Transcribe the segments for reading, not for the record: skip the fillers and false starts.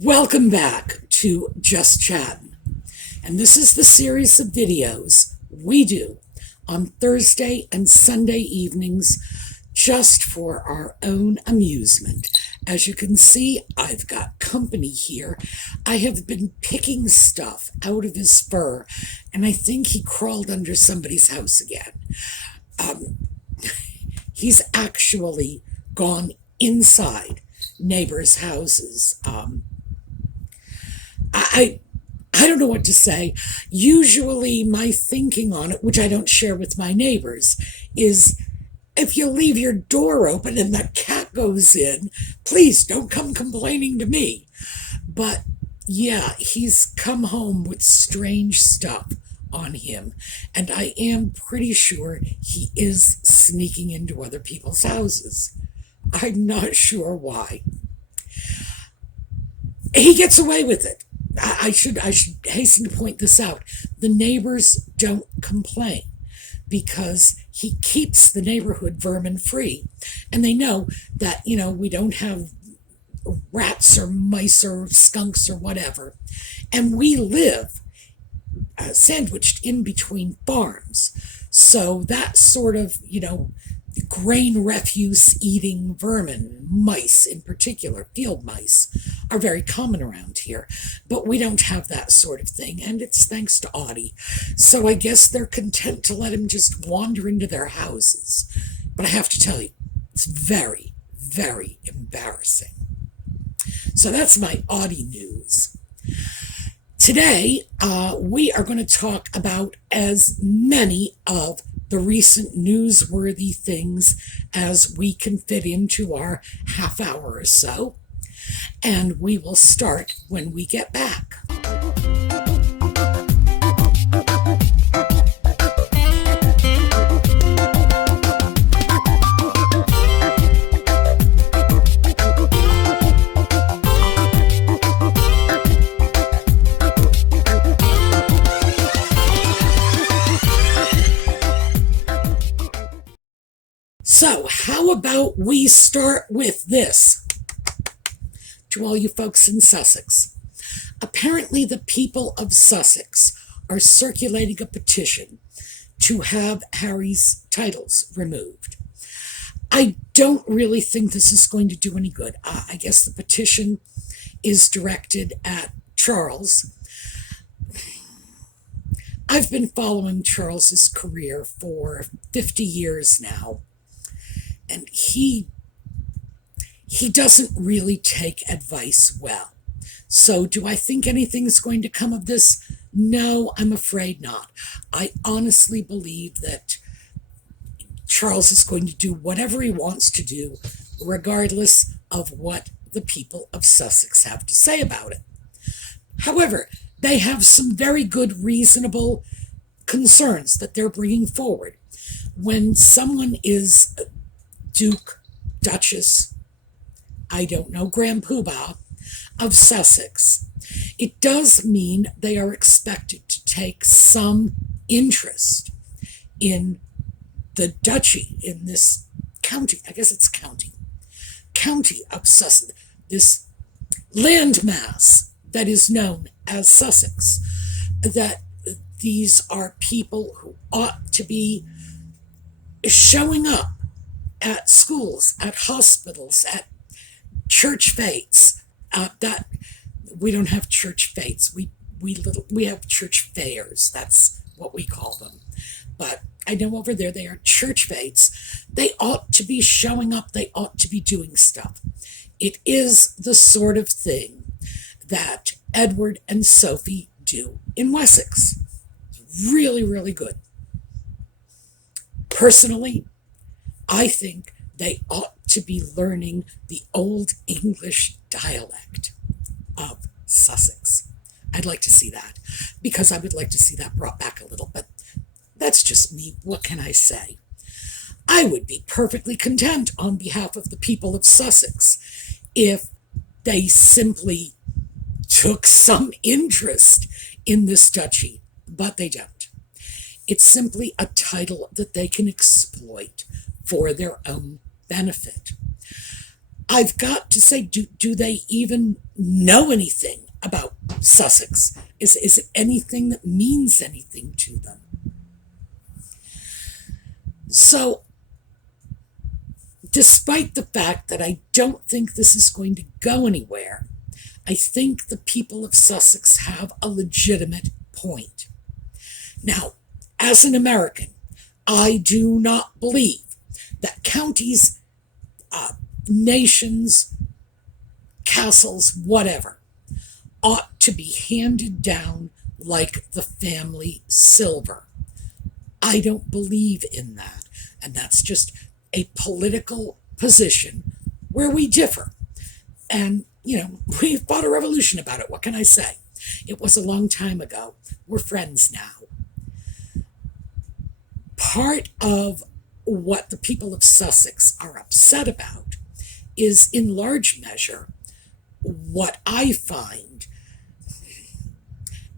Welcome back to Just Chattin. And this is the series of videos we do on Thursday and Sunday evenings just for our own amusement. As you can see, I've got company here. I have been picking stuff out of his fur, and I think he crawled under somebody's house again. He's actually gone inside neighbors' houses. I I don't know what to say. Usually my thinking on it, which I don't share with my neighbors, is if you leave your door open and the cat goes in, please don't come complaining to me. But yeah, he's come home with strange stuff on him, and I am pretty sure he is sneaking into other people's houses. I'm not sure why. He gets away with it. I should hasten to point this out. The neighbors don't complain because he keeps the neighborhood vermin free, and they know that we don't have rats or mice or skunks or whatever, and we live sandwiched in between farms, so that sort of grain refuse eating vermin, mice in particular, field mice, are very common around here. But we don't have that sort of thing, and it's thanks to Audie. So I guess they're content to let him just wander into their houses. But I have to tell you, it's very, very embarrassing. So that's my Audie news. Today, we are going to talk about as many of the recent newsworthy things as we can fit into our half hour or so. And we will start when we get back. So, how about we start with this? To all you folks in Sussex. Apparently, the people of Sussex are circulating a petition to have Harry's titles removed. I don't really think this is going to do any good. I guess the petition is directed at Charles. I've been following Charles's career for 50 years now, and he doesn't really take advice well. So do I think anything's going to come of this? No, I'm afraid not. I honestly believe that Charles is going to do whatever he wants to do, regardless of what the people of Sussex have to say about it. However, they have some very good, reasonable concerns that they're bringing forward. When someone is Duke, Duchess, I don't know, Grand Poobah of Sussex, it does mean they are expected to take some interest in the duchy, in this county, I guess it's county of Sussex, this landmass that is known as Sussex, that these are people who ought to be showing up at schools, at hospitals, at church fetes. That we don't have church fetes. We have church fairs. That's what we call them. But I know over there they are church fetes. They ought to be showing up. They ought to be doing stuff. It is the sort of thing that Edward and Sophie do in Wessex. It's really, really good. Personally, I think they ought to be learning the Old English dialect of Sussex. I'd like to see that, because I would like to see that brought back a little, but that's just me. What can I say? I would be perfectly content on behalf of the people of Sussex if they simply took some interest in this duchy, but they don't. It's simply a title that they can exploit for their own benefit. I've got to say, do they even know anything about Sussex? Is it anything that means anything to them? So, despite the fact that I don't think this is going to go anywhere, I think the people of Sussex have a legitimate point. Now, as an American, I do not believe that counties, nations, castles, whatever, ought to be handed down like the family silver. I don't believe in that. And that's just a political position where we differ. And, we fought a revolution about it. What can I say? It was a long time ago. We're friends now. Part of what the people of Sussex are upset about is, in large measure, what I find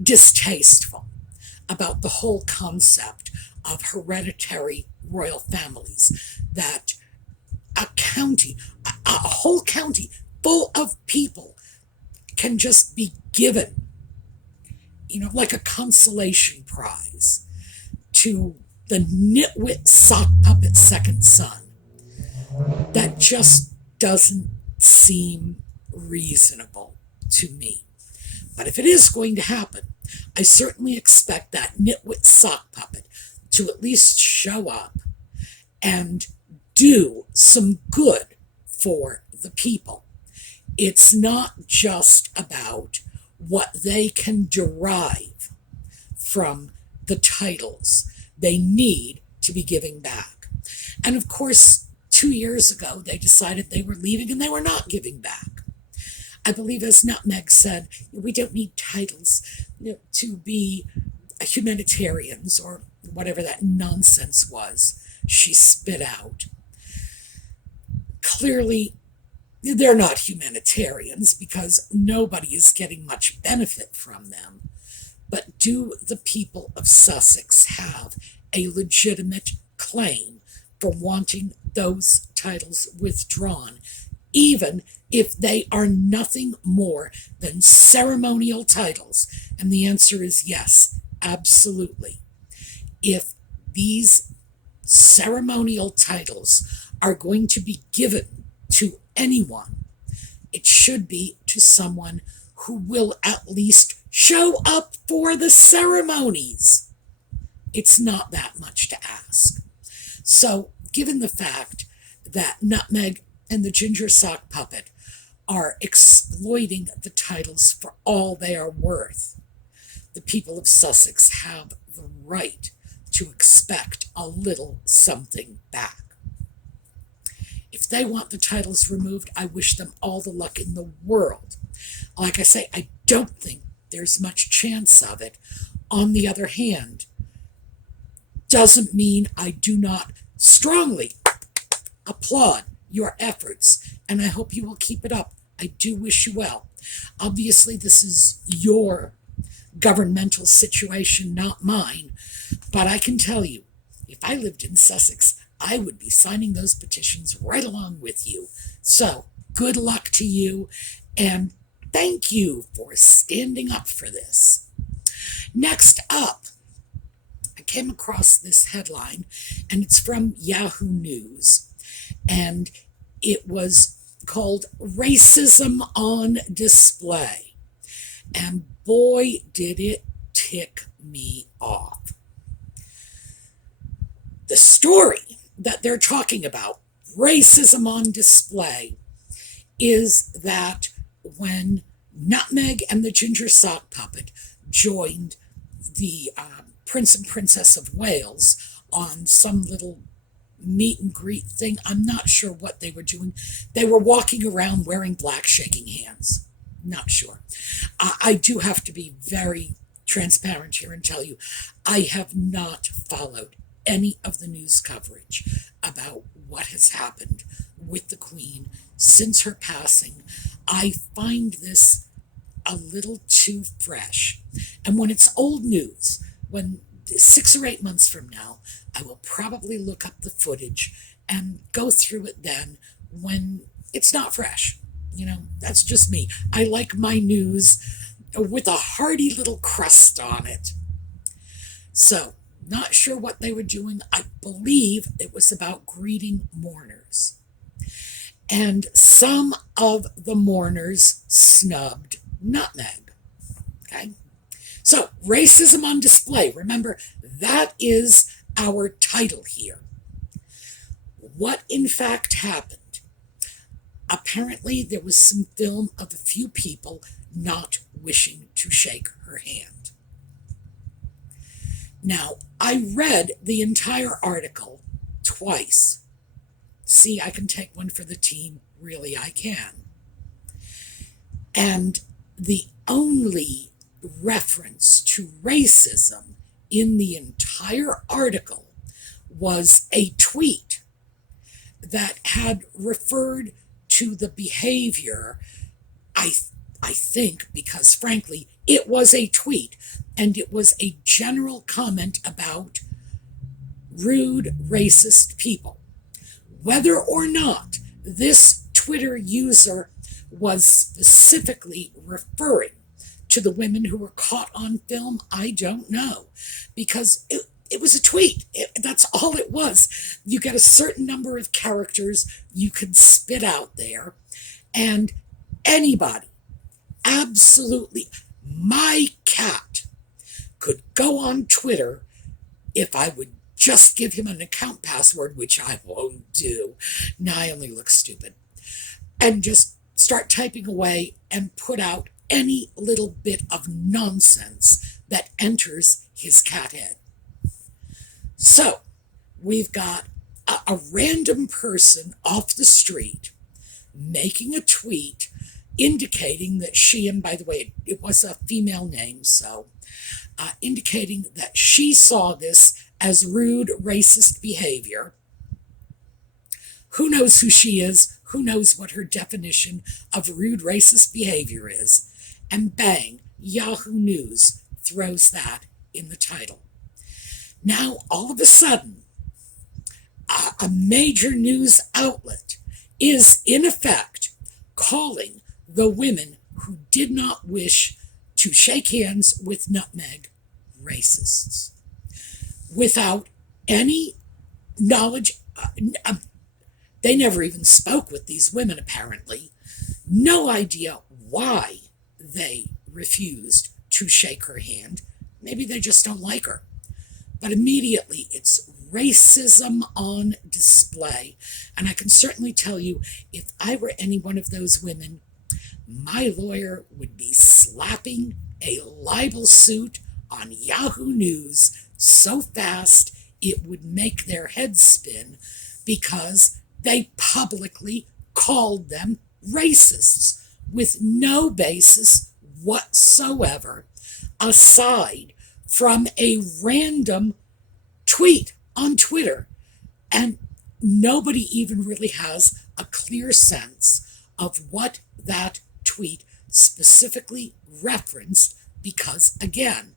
distasteful about the whole concept of hereditary royal families, that a whole county full of people can just be given, like a consolation prize to the nitwit sock puppet second son. That just doesn't seem reasonable to me. But if it is going to happen, I certainly expect that nitwit sock puppet to at least show up and do some good for the people. It's not just about what they can derive from the titles. They need to be giving back. And of course, 2 years ago, they decided they were leaving and they were not giving back. I believe, as Nutmeg said, we don't need titles to be humanitarians, or whatever that nonsense was she spit out. Clearly, they're not humanitarians because nobody is getting much benefit from them. But do the people of Sussex have a legitimate claim for wanting those titles withdrawn, even if they are nothing more than ceremonial titles? And the answer is yes, absolutely. If these ceremonial titles are going to be given to anyone, it should be to someone who will at least show up for the ceremonies. It's not that much to ask. So, given the fact that Nutmeg and the Ginger Sock Puppet are exploiting the titles for all they are worth, the people of Sussex have the right to expect a little something back. If they want the titles removed, I wish them all the luck in the world. Like I say, I don't think there's much chance of it. On the other hand, doesn't mean I do not strongly applaud your efforts, and I hope you will keep it up. I do wish you well. Obviously, this is your governmental situation, not mine, but I can tell you, if I lived in Sussex, I would be signing those petitions right along with you. So, good luck to you, and thank you for standing up for this. Next up, I came across this headline, and it's from Yahoo News, and it was called Racism on Display. And boy, did it tick me off. The story that they're talking about, racism on display, is that when Nutmeg and the Ginger Sock Puppet joined the Prince and Princess of Wales on some little meet and greet thing, I'm not sure what they were doing. They were walking around wearing black, shaking hands. Not sure. I do have to be very transparent here and tell you, I have not followed any of the news coverage about what has happened with the Queen since her passing. I find this a little too fresh. And when it's old news, when 6 or 8 months from now, I will probably look up the footage and go through it then when it's not fresh. That's just me. I like my news with a hearty little crust on it. So, not sure what they were doing. I believe it was about greeting mourners. And some of the mourners snubbed Nutmeg. Okay? So, racism on display. Remember, that is our title here. What in fact happened? Apparently, there was some film of a few people not wishing to shake her hand. Now, I read the entire article twice. See, I can take one for the team. Really, I can. And the only reference to racism in the entire article was a tweet that had referred to the behavior, I think, because frankly, it was a tweet, and it was a general comment about rude, racist people. Whether or not this Twitter user was specifically referring to the women who were caught on film, I don't know, because it was a tweet. That's all it was. You get a certain number of characters you could spit out there, and anybody, absolutely, my cat could go on Twitter if I would just give him an account password, which I won't do. Now I only look stupid. And just start typing away and put out any little bit of nonsense that enters his cat head. So, we've got a random person off the street making a tweet indicating that she, and by the way, it was a female name, so indicating that she saw this as rude, racist behavior. Who knows who she is? Who knows what her definition of rude, racist behavior is? And bang, Yahoo News throws that in the title. Now, all of a sudden, a major news outlet is, in effect, calling the women who did not wish to shake hands with Nutmeg racists. Without any knowledge, they never even spoke with these women, apparently. No idea why they refused to shake her hand. Maybe they just don't like her. But immediately, it's racism on display. And I can certainly tell you, if I were any one of those women, my lawyer would be slapping a libel suit on Yahoo News so fast it would make their heads spin, because they publicly called them racists with no basis whatsoever, aside from a random tweet on Twitter. And nobody even really has a clear sense of what that tweet specifically referenced, because, again,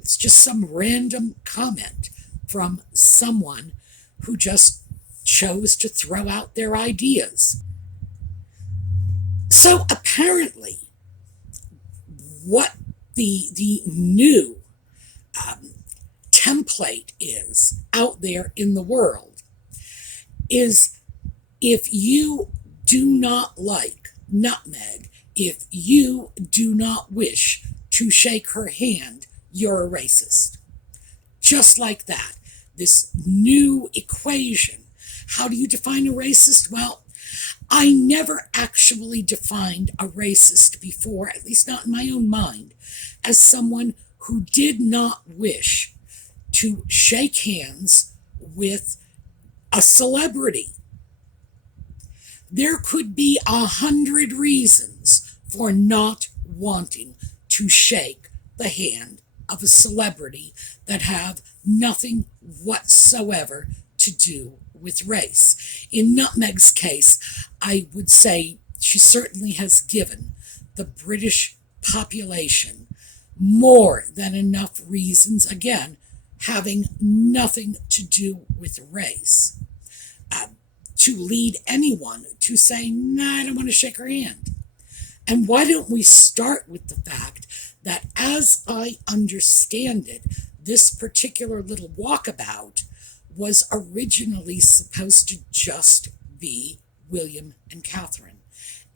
it's just some random comment from someone who just chose to throw out their ideas. So apparently, what the new template is out there in the world is, if you do not like Nutmeg, if you do not wish to shake her hand, you're a racist. Just like that. This new equation. How do you define a racist? Well, I never actually defined a racist before, at least not in my own mind, as someone who did not wish to shake hands with a celebrity. There could be 100 reasons for not wanting to shake the hand of a celebrity that have nothing whatsoever to do with race. In Nutmeg's case, I would say she certainly has given the British population more than enough reasons, again, having nothing to do with race, to lead anyone to say, nah, I don't want to shake her hand. And why don't we start with the fact that, as I understand it, this particular little walkabout was originally supposed to just be William and Catherine,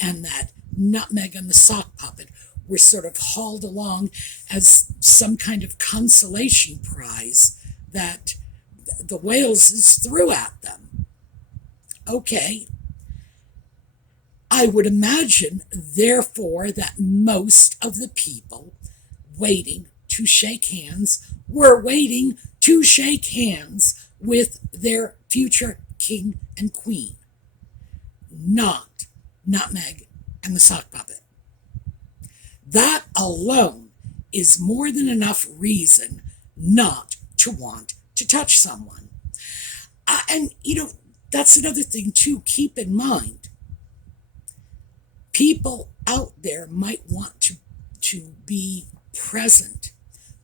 and that Nutmeg and the sock puppet were sort of hauled along as some kind of consolation prize that the Waleses threw at them. Okay. I would imagine, therefore, that most of the people waiting to shake hands were waiting to shake hands with their future king and queen, not Nutmeg and the sock puppet. That alone is more than enough reason not to want to touch someone. And, that's another thing, too. Keep in mind, people out there might want to be present,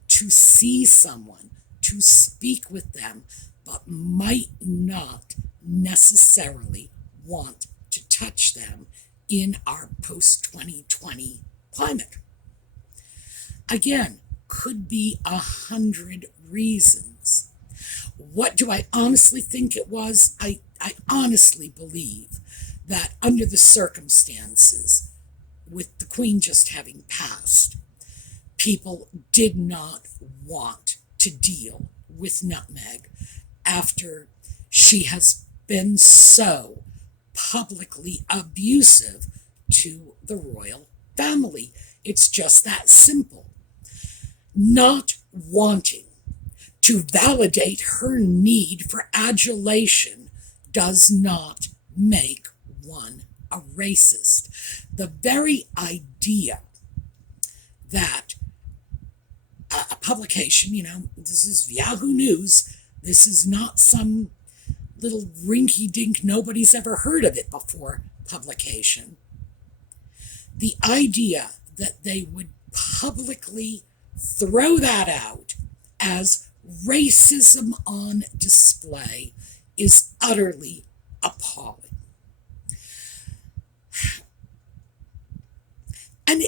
to see someone, to speak with them, but might not necessarily want to touch them in our post-2020 climate. Again, could be 100 reasons. What do I honestly think it was? I honestly believe that under the circumstances, with the Queen just having passed, people did not want to deal with Nutmeg after she has been so publicly abusive to the royal family. It's just that simple. Not wanting to validate her need for adulation does not make one a racist. The very idea that a publication, this is Yahoo News, this is not some little rinky-dink, nobody's ever heard of it before publication. The idea that they would publicly throw that out as racism on display is utterly appalling.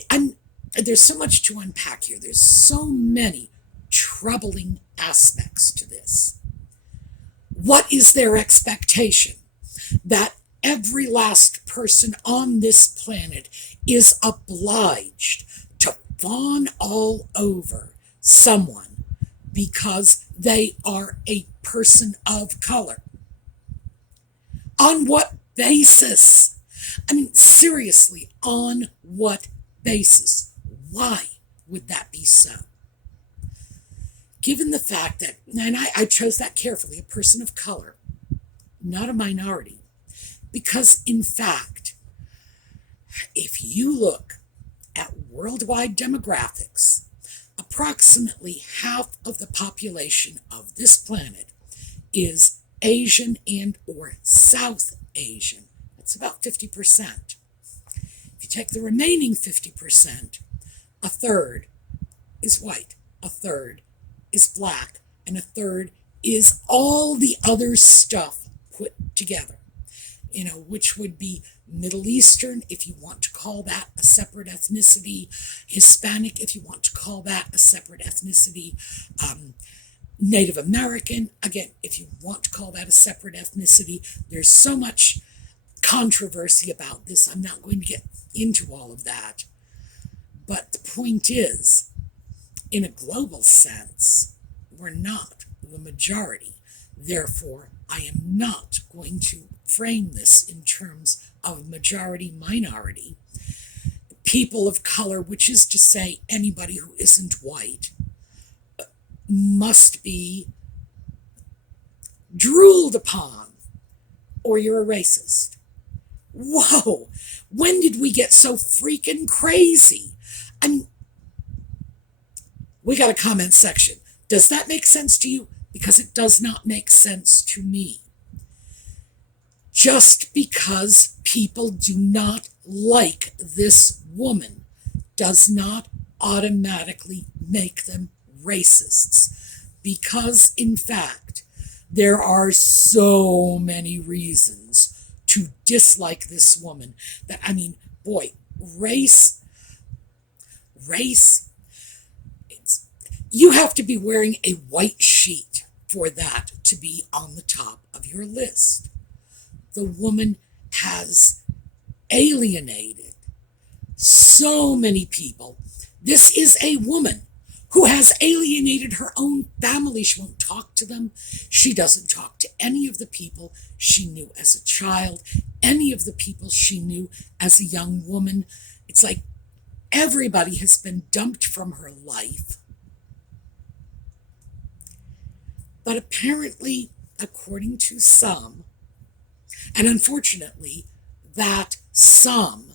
And there's so much to unpack here. There's so many troubling aspects to this. What is their expectation? That every last person on this planet is obliged to fawn all over someone because they are a person of color. On what basis? I mean, seriously, on what basis? Why would that be so? Given the fact that, and I chose that carefully, a person of color, not a minority, because in fact, if you look at worldwide demographics, approximately half of the population of this planet is Asian and or South Asian. That's about 50%. If you take the remaining 50%, a third is white, a third is black, and a third is all the other stuff put together, which would be Middle Eastern, if you want to call that a separate ethnicity, Hispanic, if you want to call that a separate ethnicity, Native American, again, if you want to call that a separate ethnicity. There's so much controversy about this. I'm not going to get into all of that. But the point is, in a global sense, we're not the majority. Therefore, I am not going to frame this in terms of majority-minority. People of color, which is to say anybody who isn't white, must be drooled upon, or you're a racist. Whoa, when did we get so freaking crazy? I mean, we got a comment section. Does that make sense to you? Because it does not make sense to me. Just because people do not like this woman does not automatically make them racists. Because, in fact, there are so many reasons to dislike this woman. That, I mean, boy, race, race, you have to be wearing a white sheet for that to be on the top of your list. The woman has alienated so many people. This is a woman who has alienated her own family. She won't talk to them. She doesn't talk to any of the people she knew as a child, any of the people she knew as a young woman. It's like everybody has been dumped from her life. But apparently, according to some, and unfortunately, that some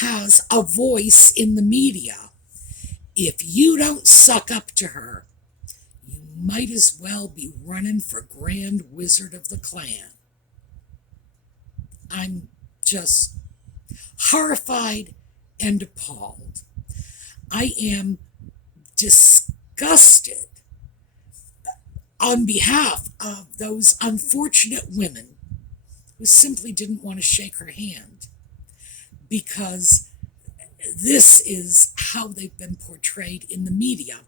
has a voice in the media. If you don't suck up to her, you might as well be running for Grand Wizard of the Clan. I'm just horrified and appalled. I am disgusted on behalf of those unfortunate women who simply didn't want to shake her hand, because this is how they've been portrayed in the media.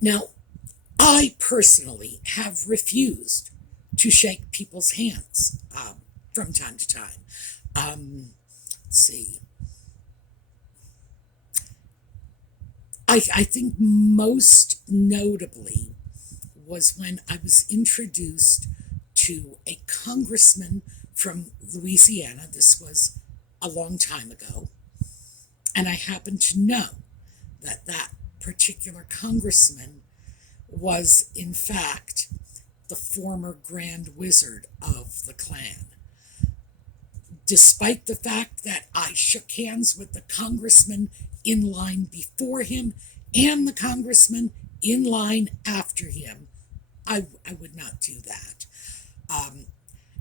Now, I personally have refused to shake people's hands from time to time. Let's see. I think most notably was when I was introduced to a congressman from Louisiana. This was a long time ago. And I happened to know that that particular congressman was, in fact, the former Grand Wizard of the Clan. Despite the fact that I shook hands with the congressman in line before him and the congressman in line after him, I would not do that.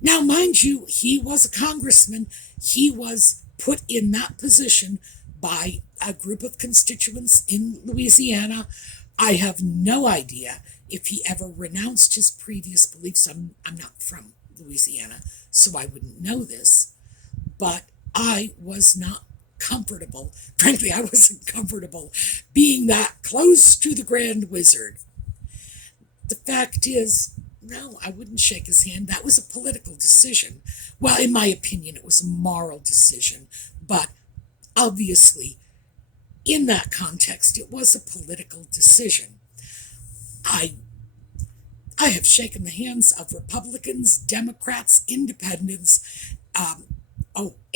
Now, mind you, he was a congressman. He was put in that position by a group of constituents in Louisiana. I have no idea if he ever renounced his previous beliefs. I'm not from Louisiana, so I wouldn't know this. But I was not comfortable. Frankly, I wasn't comfortable being that close to the Grand Wizard. The fact is, no, I wouldn't shake his hand. That was a political decision. Well, in my opinion, it was a moral decision. But obviously, in that context, it was a political decision. I have shaken the hands of Republicans, Democrats, Independents,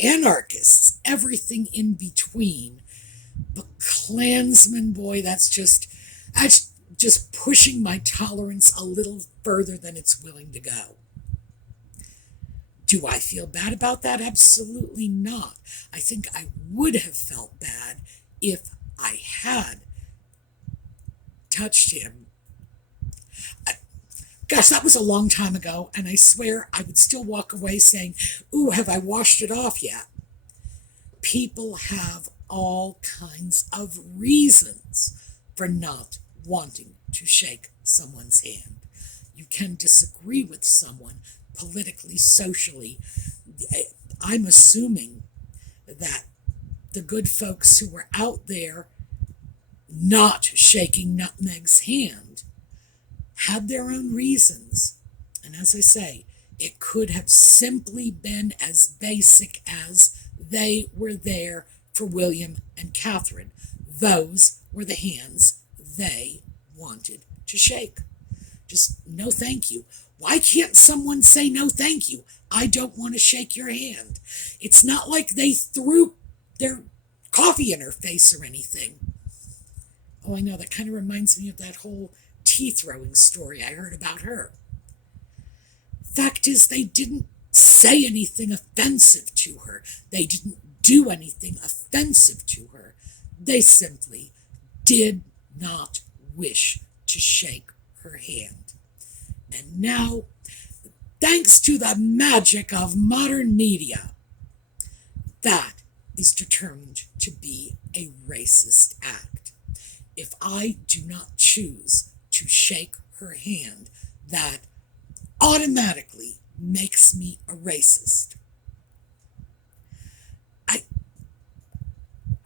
anarchists, everything in between. But Klansmen, boy, that's just pushing my tolerance a little further than it's willing to go. Do I feel bad about that? Absolutely not. I think I would have felt bad if I had touched him. Gosh, that was a long time ago, and I swear I would still walk away saying, ooh, have I washed it off yet? People have all kinds of reasons for not wanting to shake someone's hand. You can disagree with someone politically, socially. I'm assuming that the good folks who were out there not shaking Nutmeg's hand had their own reasons. And as I say, it could have simply been as basic as they were there for William and Catherine. Those were the hands they wanted to shake. Just no thank you. Why can't someone say no thank you? I don't want to shake your hand. It's not like they threw their coffee in her face or anything. Oh, I know, that kind of reminds me of that whole tea throwing story I heard about her. Fact is, they didn't say anything offensive to her. They didn't do anything offensive to her. They simply did not wish to shake her hand. And now, thanks to the magic of modern media, that is determined to be a racist act. If I do not choose to shake her hand, that automatically makes me a racist.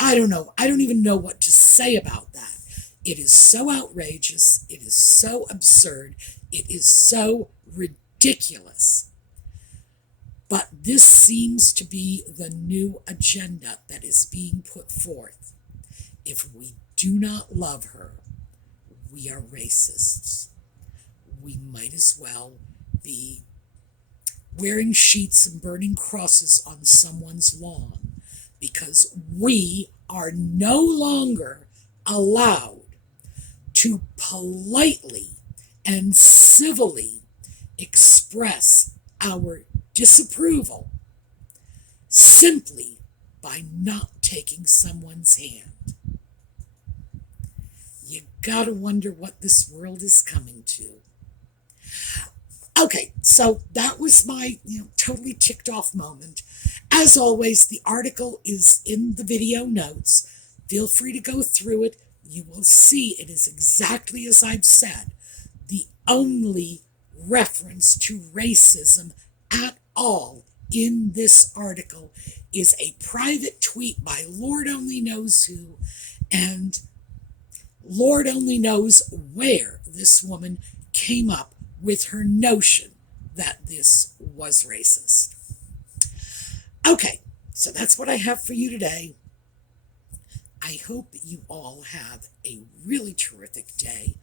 I don't know. I don't even know what to say about that. It is so outrageous. It is so absurd. It is so ridiculous. But this seems to be the new agenda that is being put forth. If we do not love her, we are racists. We might as well be wearing sheets and burning crosses on someone's lawn, because we are no longer allowed to politely and civilly express our disapproval simply by not taking someone's hand. You gotta wonder what this world is coming to. Okay, so that was my totally ticked off moment. As always, the article is in the video notes. Feel free to go through it. You will see it is exactly as I've said. The only reference to racism at all in this article is a private tweet by Lord only knows who, and Lord only knows where this woman came up with her notion that this was racist. Okay, so that's what I have for you today. I hope you all have a really terrific day.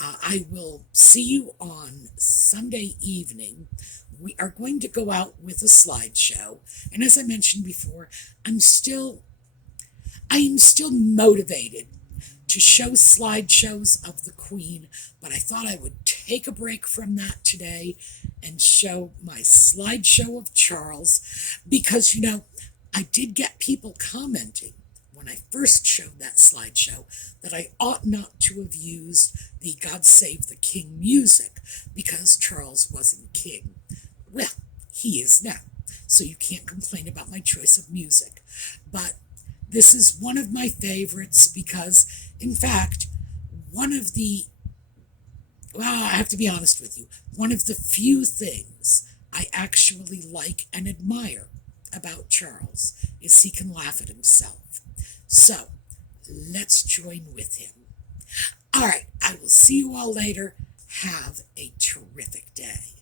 I will see you on Sunday evening. We are going to go out with a slideshow. And as I mentioned before, I am still motivated to show slideshows of the Queen, but I thought I would take a break from that today and show my slideshow of Charles, because, I did get people commenting when I first showed that slideshow that I ought not to have used the God Save the King music because Charles wasn't king. Well, he is now, so you can't complain about my choice of music. But this is one of my favorites because, in fact, I have to be honest with you, one of the few things I actually like and admire about Charles is he can laugh at himself. So, let's join with him. All right, I will see you all later. Have a terrific day.